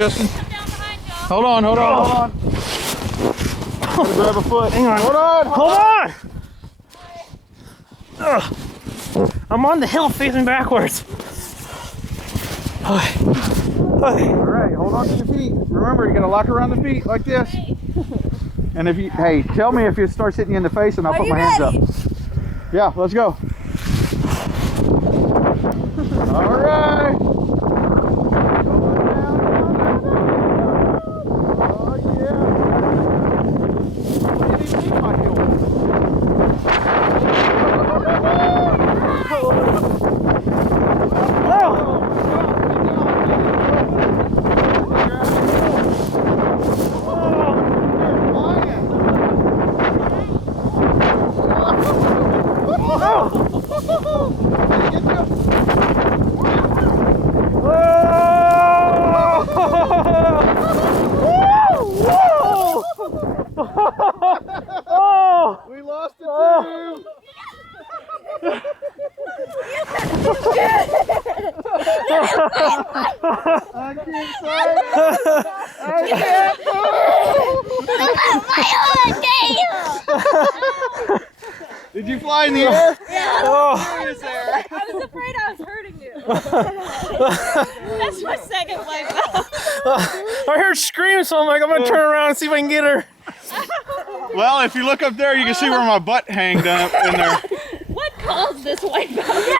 Justin. Hold on. Gotta grab a foot. Hang on. Hold on. Ugh. I'm on the hill facing backwards. Okay. All right, hold on to your feet. Remember, you gotta lock around the feet like this. And if you, hey, tell me if it starts hitting you in the face, and I'll put my hands up. Yeah, let's go. All right. Oh yeah. You didn't leave my heel. We lost it too. I'm too sorry. I can't move. Did you fly in the air? Yeah. Oh. I was afraid I was hurting you. That's my second wipe out. I heard screams, so I'm like, I'm gonna turn around and see if I can get her. Well, if you look up there, you can see where my butt hanged up in there. What caused this wipe out?